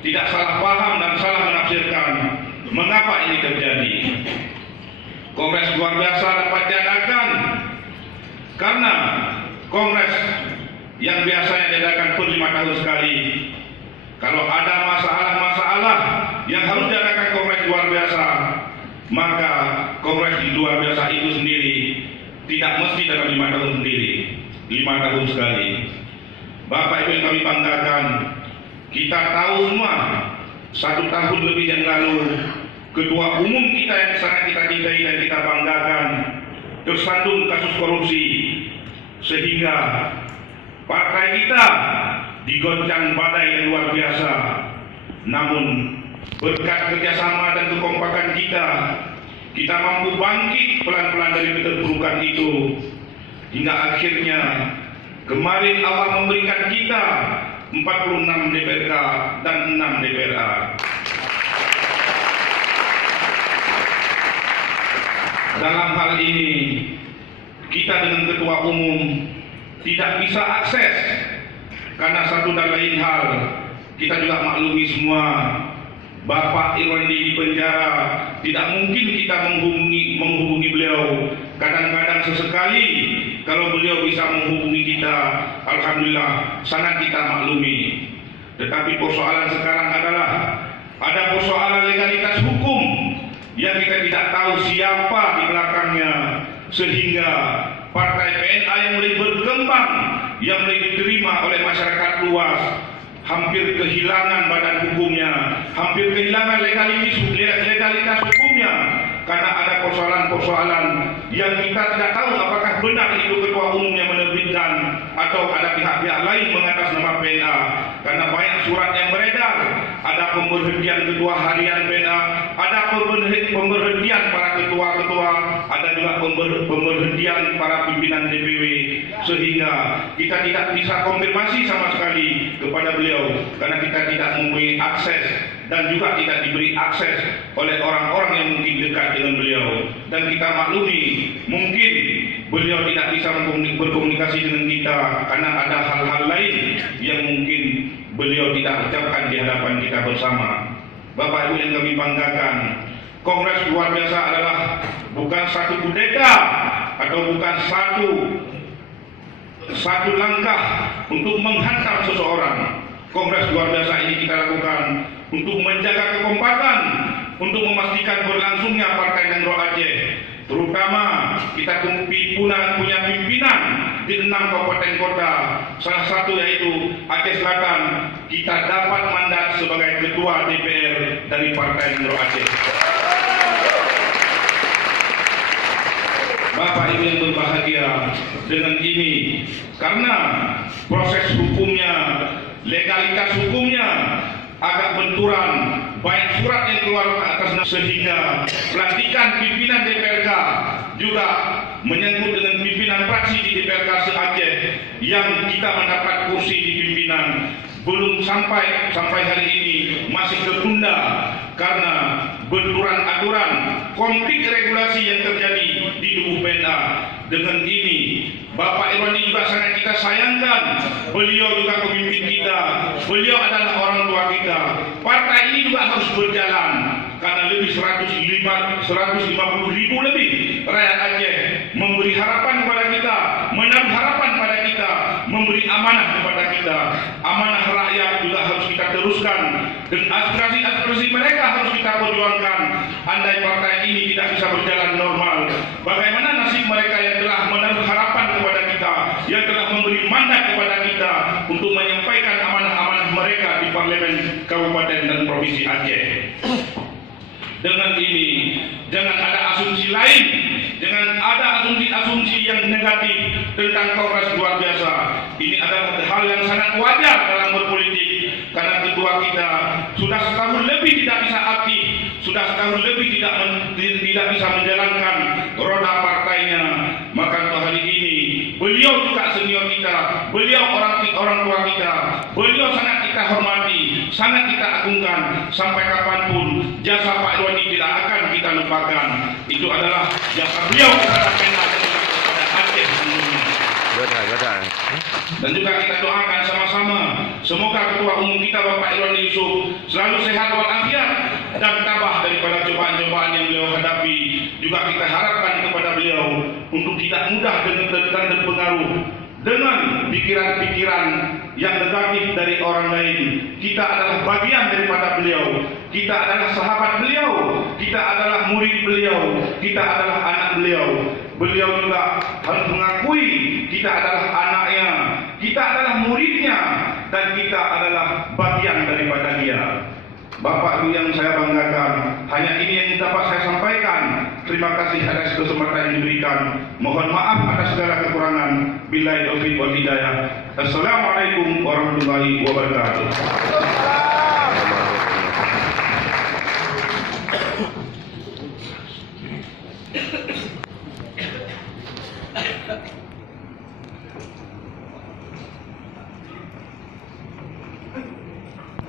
tidak salah paham dan salah menafsirkan mengapa ini terjadi. Kongres luar biasa dapat diadakan karena kongres yang biasanya diadakan per 5 tahun sekali. Kalau ada masalah-masalah yang harus diadakan kongres luar biasa, maka kongres di luar biasa itu sendiri tidak mesti dalam 5 tahun sendiri, 5 tahun sekali. Bapak Ibu yang kami banggakan, kita tahu semua 1 tahun lebih yang lalu Ketua Umum kita yang sangat kita cintai dan kita banggakan tersandung kasus korupsi, sehingga partai kita digoncang badai yang luar biasa. Namun berkat kerjasama dan kekompakan kita mampu bangkit pelan-pelan dari keterpurukan itu, hingga akhirnya kemarin Allah memberikan kita 46 DPRK dan 6 DPRA. Dalam hal ini kita dengan Ketua Umum tidak bisa akses karena satu dan lain hal. Kita juga maklumi semua, Bapak Irwandi di penjara, tidak mungkin kita menghubungi beliau. Kadang-kadang sesekali kalau beliau bisa menghubungi kita, alhamdulillah sangat kita maklumi. Tetapi persoalan sekarang adalah ada persoalan legalitas hukum yang kita tidak tahu siapa di belakangnya, sehingga partai PNA yang mulai berkembang, yang mulai diterima oleh masyarakat luas, hampir kehilangan badan hukumnya, hampir kehilangan legalitas hukumnya, karena ada persoalan-persoalan yang kita tidak tahu apakah benar itu Ketua Umum yang menerbitkan atau ada pihak-pihak lain mengatas nama PNA. Karena banyak surat yang beredar, ada pemberhentian ketua harian PNA, ada pemberhentian para ketua-ketua, ada juga pemberhentian para pimpinan DPW, sehingga kita tidak bisa konfirmasi sama sekali kepada beliau karena kita tidak mempunyai akses dan juga tidak diberi akses oleh orang-orang yang mungkin dekat dengan beliau. Dan kita maklumi, mungkin beliau tidak bisa berkomunikasi dengan kita karena ada hal-hal lain yang mungkin beliau tidak ucapkan di hadapan kita bersama. Bapak Ibu yang kami banggakan, Kongres luar biasa adalah bukan satu kudeta atau bukan satu langkah untuk menghantam seseorang. Kongres luar biasa ini kita lakukan untuk menjaga kekompakan, untuk memastikan berlangsungnya Partai Nangro Aceh. Terutama kita punya pimpinan di 6 kabupaten kota, salah satu yaitu Aceh Selatan. Kita dapat mandat sebagai ketua DPR dari Partai Nangro Aceh. Bapak Ibu yang berbahagia, dengan ini karena proses hukumnya, legalitas hukumnya agak benturan, banyak surat yang keluar atas sehingga pelantikan pimpinan DPRK juga menyangkut dengan pimpinan fraksi di DPRK se-Aceh yang kita mendapat kursi di pimpinan belum sampai hari ini masih tertunda karena benturan aturan, konflik regulasi yang terjadi di tubuh PNA. Dengan ini Bapak Irwandi juga sangat kita sayangkan. Beliau juga pemimpin kita, beliau adalah orang tua kita. Partai ini juga harus berjalan karena lebih 150 ribu lebih rakyat Aceh memberi harapan kepada kita, menaruh harapan pada kita, memberi amanah kepada kita. Amanah rakyat juga harus kita teruskan dan aspirasi mereka harus kita perjuangkan. Andai partai ini tidak bisa berjalan normal, bagaimana nasib mereka yang telah menaruh harapan kepada kita, yang telah memberi mandat kepada kita untuk menyampaikan amanah-amanah mereka di Parlemen Kabupaten dan Provinsi Aceh. Dengan ini, jangan ada asumsi lain, jangan ada asumsi-asumsi yang negatif tentang Kongres luar biasa. Ini adalah hal yang sangat wajar dalam berpolitik, karena ketua kita sudah setahun lebih tidak bisa aktif, sudah setahun lebih tidak bisa menjalankan roda partainya. Maka untuk hari ini beliau juga senior kita, beliau orang tua kita, beliau sangat kita hormati, sangat kita agungkan. Sampai kapanpun jasa Pak Irwandi tidak akan kita lupakan. Itu adalah jasa beliau kepada PNA dan kepada Aceh seluruhnya. Dan juga kita doakan sama-sama, semoga Ketua Umum kita Bapak Irwandi Yusuf selalu sehat walafiat dan tabah daripada cobaan-cobaan yang beliau hadapi. Juga kita harapkan kepada beliau untuk tidak mudah dan terpengaruh dengan pikiran-pikiran yang negatif dari orang lain. Kita adalah bagian daripada beliau, kita adalah sahabat beliau, kita adalah murid beliau, kita adalah anak beliau. Beliau juga harus mengakui kita adalah anaknya, kita adalah muridnya, dan kita adalah bagian daripada dia. Bapak Ibu yang saya banggakan, hanya ini yang dapat saya sampaikan. Terima kasih atas kesempatan yang diberikan. Mohon maaf atas segala kekurangan. Billahi taufiq wal hidayah. Assalamualaikum warahmatullahi wabarakatuh.